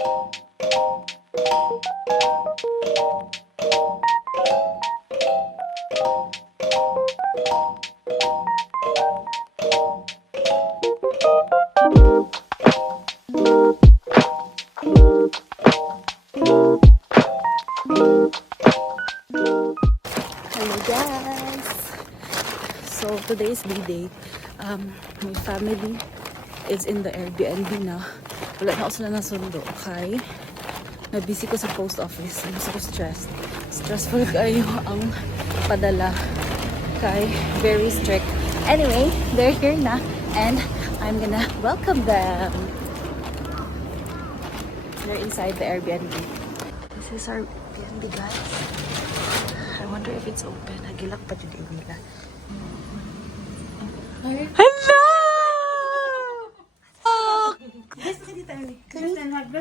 Hello guys! So today is B-Day. My family is in the Airbnb na. Wala na ako sila nasundo. Okay? Na-busy ko sa post office. I'm so stressed. Stressful kayo ang padala. Okay? Very strict. Anyway, they're here na. And I'm gonna welcome them. They're inside the Airbnb. This is our Airbnb, guys. I wonder if it's open. Nagilak pa dito nila. Hello! Oh!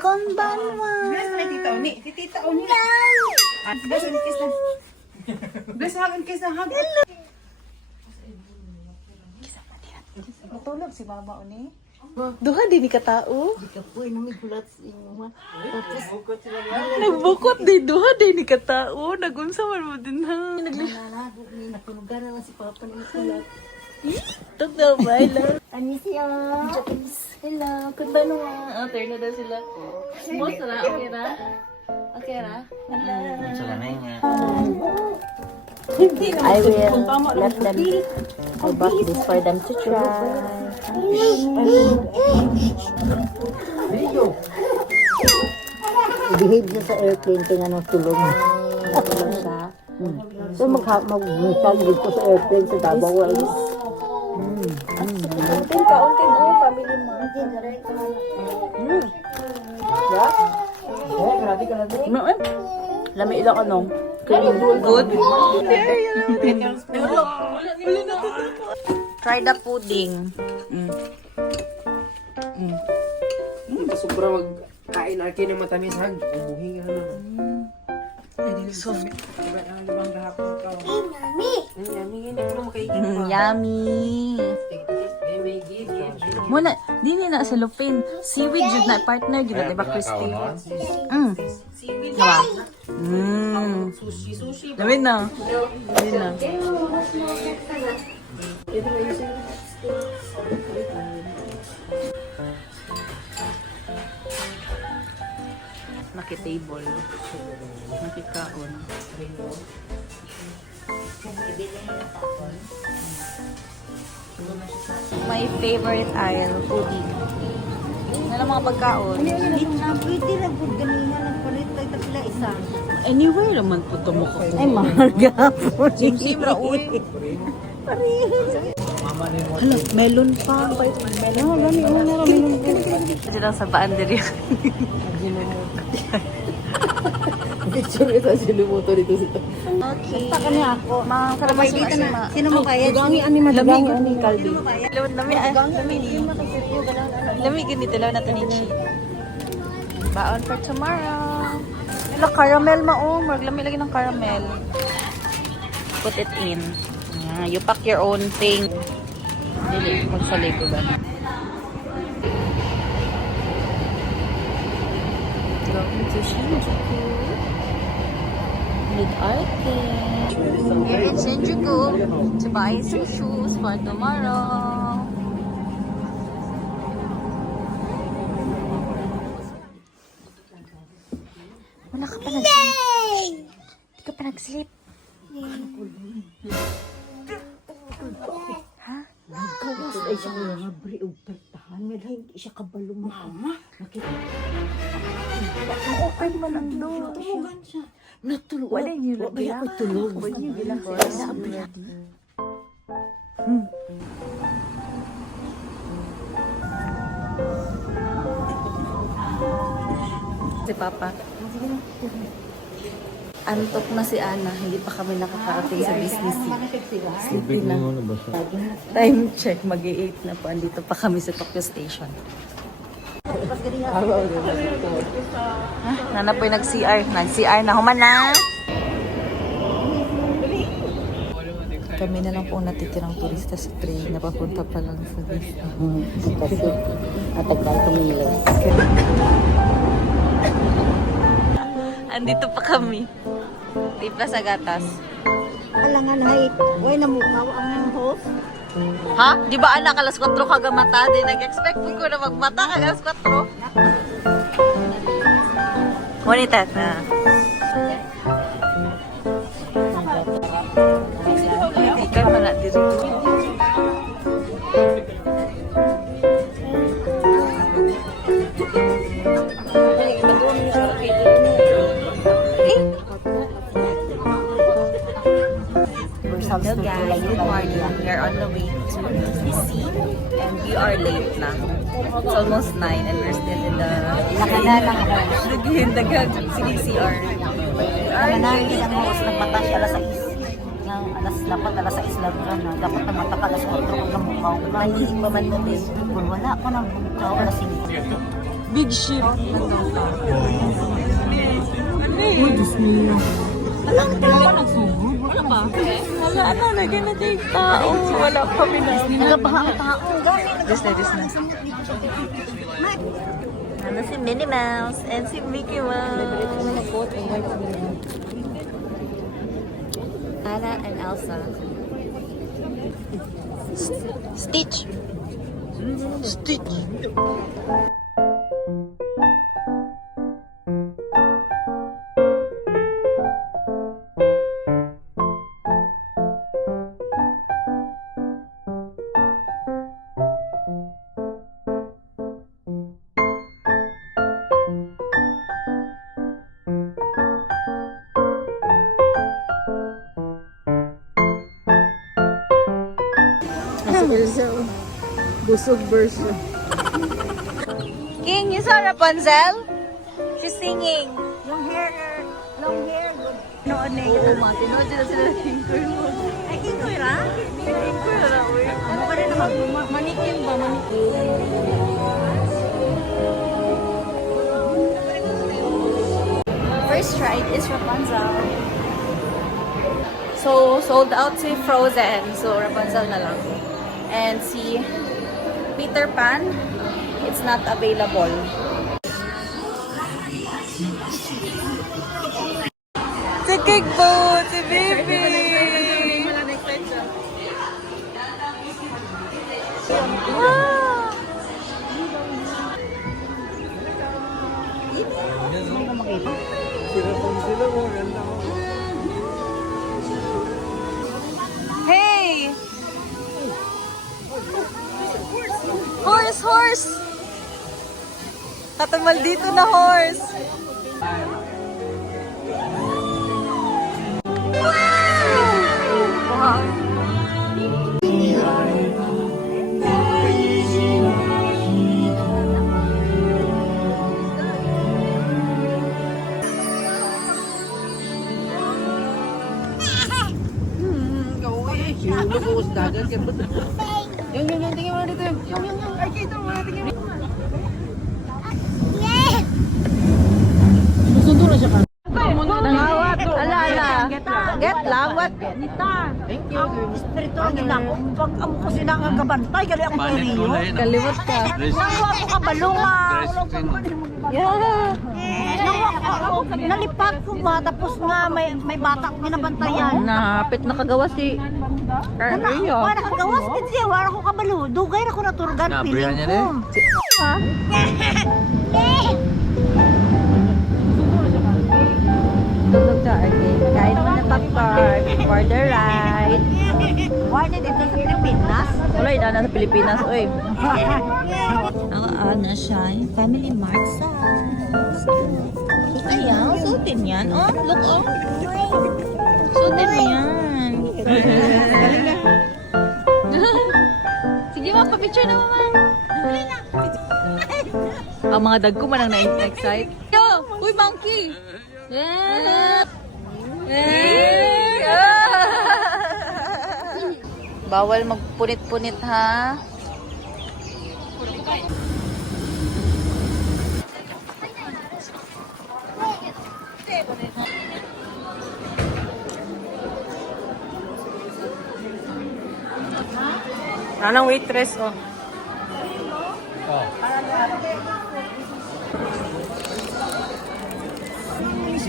Konbanwa! Bless na tita Uni. Tita Uni. Bless and kiss na. Bless hug and kiss na hug. Hello. Matulog si Mama Uni. Duha din ni katao. Di ka po namigulat sa inyo. Tapos Nagbukot din. Duha din ni katao. Nagunsa man mo din ha. nananago ni nakulugaran na si Papa ni Kulat. Totoo ba? Hello. Anisia. Hello. Konbanwa. Oh, turn na daw sila. Boss na. Okay ra? Okay ra? Hello. I will let them. I bought this for them to try. Behave siya sa airplane kaya nang tulog. Tulog siya. So mag-tag dito sa airplane sa Davao. Unting ka, unting mo. Family mo. No, eh. Lami ilang ano. Good. Try the pudding. Sobra magkain akin ng matamis hag. Buhi nga na. Soft. Diba ang limang gahapon ka? Yummy! Yummy, hindi ko na makaigit pa. Yummy. May give. Muna, di na sa lupin. Seaweed jud na partner jud na, diba crispy? Seaweed. Diba? Sushi. Dami na. Dami na. Nakitable. Nakikaon. My favorite aisle, pudding. Ano mga pagkaon? Pwede lang po ganina nagpalit tayo tapila isa. Anywhere naman po ito mo ko. Ay, marga po. Sim Raul. Hala, melon pa. Melon. Gani, melon po. Kasi lang sa baanderi. Picture ito si Lumuto dito sito. Okay. Taka niya ako. Mga karamas yung asima. Sino mo kaya? Dugangi ani madagang ani Kalbi. Lami, lami ganito lang natin ni Chi. Baon for tomorrow. Ila caramel mao, maglami lagi ng caramel. Put it in. You pack your own thing. Dili magsalay ko ba? Going to Shinjuku with Arkin. Here in Shinjuku to buy some shoes for tomorrow. Wala ka pa nag-sleep. Hindi ka pa nag-sleep. Ha? Kawas ay siya nga bri og pertahan. May hindi siya kabalo mama. Okay man ang door. Tulugan siya. Natulog. Wala niyo Wala ba ako tulog? Wala niyo bilang ko. Si Papa. Antok na si Ana. Hindi pa kami nakakarating sa business. Sleepy na. Time check. Mag-8 na po. Andito pa kami sa Tokyo Station. Nana po yung nag-CR. Nag-CR na. Human na! Kami na lang po natitirang turista sa train. Napapunta pa lang sa Disney. Kasi atagal kumilos. Andito pa kami. Timpla sa gatas. Alangan hay, way na mukha ang host. Ha? Di ba anak, alas 4 ka mata? Di nag-expect ko na magmata ka alas 4. Wanita na. Ikaw pala dito. Hello guys, good morning. We are on the way to DC and we are late na. It's almost 9 and we're still in the Naghihindagan sige CR. Nanahingin ang host, nagmata siya alas 6. Dapat alas 6 lang na. Dapat nagmata ka alas 4 kung namukhaw. Malihin pa man natin. Kung wala ka nang bumukhaw alas 5. Big ship. Uy, Diyos niyo. Wala ba? Wala na, lagyan na tayo tao. Wala pa pinas. Nagabaha ang tao. This na. Ano si Minnie Mouse and si Mickey Mouse. Anna and Elsa. Stitch. Stitch. Elsa, busog version. King, you saw Rapunzel? She's singing. Long hair, good. Noon eh. Oo, matinood sila sila Kinkoy mo. Ay, kinkoy ra? Kinkoy na uy. Ano ka rin naman? Manikin ba? Manikin. First ride is Rapunzel. So, sold out si Frozen. So, Rapunzel na lang. And si Peter Pan, it's not available. Si Kikbo! Si Baby! Wow! Hey! Horse! Katamal dito na horse! Wow! Yung, tingin mo dito. Yung, ay, kita mo, tingin mo. Susundo na siya ka. Ala. Get lang, what? Thank you. Ang espiritu ang ina ko. Pag amo ko sila ang gabantay, gali ako kiriyo. Kalimot ka. Nangwa ko kabalunga. Yeah. Nalipat ko ba, tapos nga may bata ko ginabantayan. Napit na kagawa si Rio. Wala kang gawas din siya, wala ko kabalo. Dugay na ko naturgan, piling ko. Ha? Tulog sa arcade. Kain mo na popcorn for the ride. Wala dito sa Pilipinas. Wala yun na sa Pilipinas, oy. Ano siya? Family Mart size. Ayan, suotin yan. Oh, look, oh. Suotin mo yan. Sige, mapapicture na naman. Ang mga dag ko man ang na-excite. Yo! Uy, monkey! Yeah! Bawal magpunit-punit, ha? Anong waitress, oh.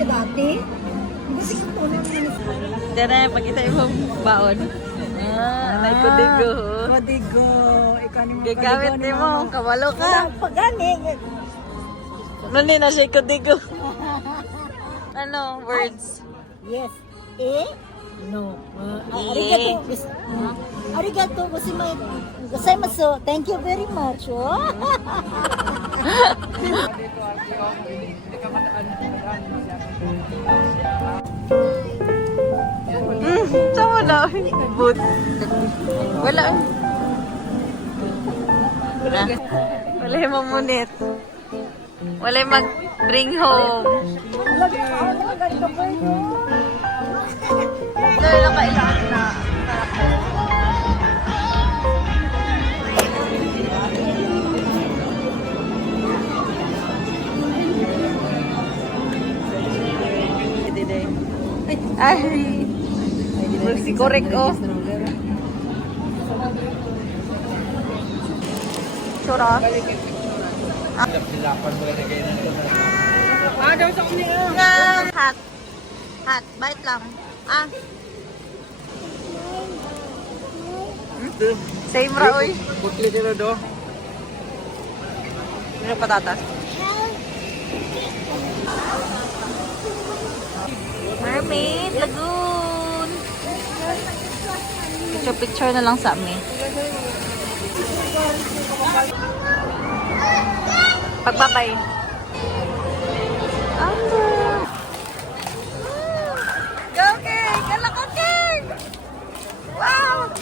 siya dati. Kasi ito na Tara, pakita yung baon. Anay ko digo. Kodigo. Ikaw ni mo. Gagamit ni mo, kabalo ka. pagani. Nani na siya ko digo. Ano, words? Yes. No. Eh. Arigato gozaimasu. Thank you very much. Oh. Sama na. But. Wala. Wala yung mamunit. Wala yung mag-bring home. Wala lang kailangan na. Ay, si korek oh. Sura. Daw sa kanila. Hot. Hot. Bite lang. Same ra, oy. Bukli dito do. Ano patatas? Mermaid Lagoon. Picture na lang sa amin. Pagbabay. Go, King! Gala ka, King! Wow!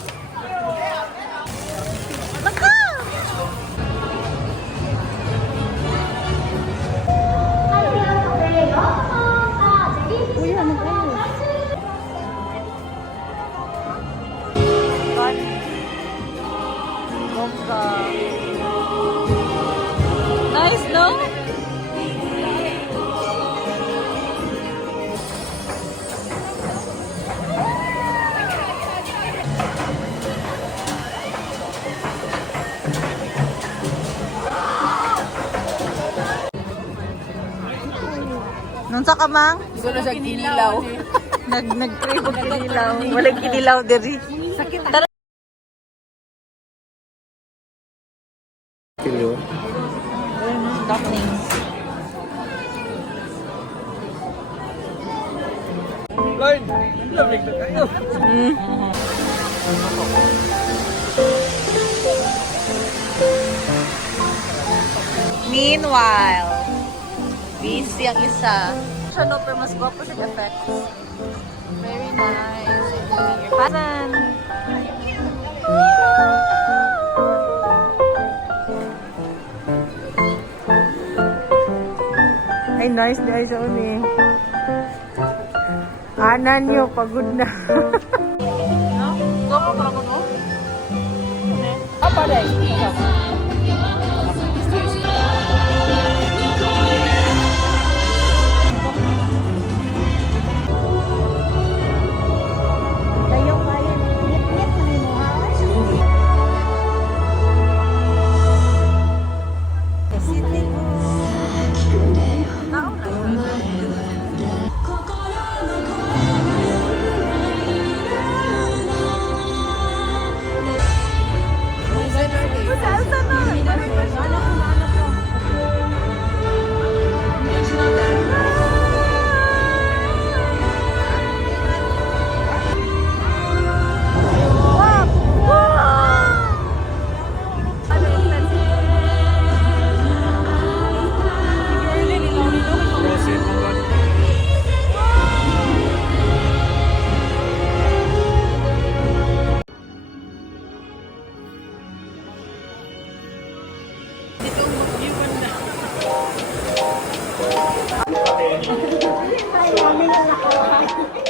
Naka! Uy, ano kayo? Bongga. Nice, no? Nung sa kamang? Ikaw na sa kinilaw. Nag-crave og kinilaw. Walang kinilaw diri. Sakit. Tara. Kilo. Dumplings. Lord, lamig na kayo. Meanwhile, busy ang isa. Siya no, pero mas gwapo siya effects. Very nice. Pasan. Ay, nice di ay sa uni. Anan nyo, pagod na. Gwapo para ko, no? Apa dai? Dayo kaya init-init man mo ha. City ko. Ay, mami na ako.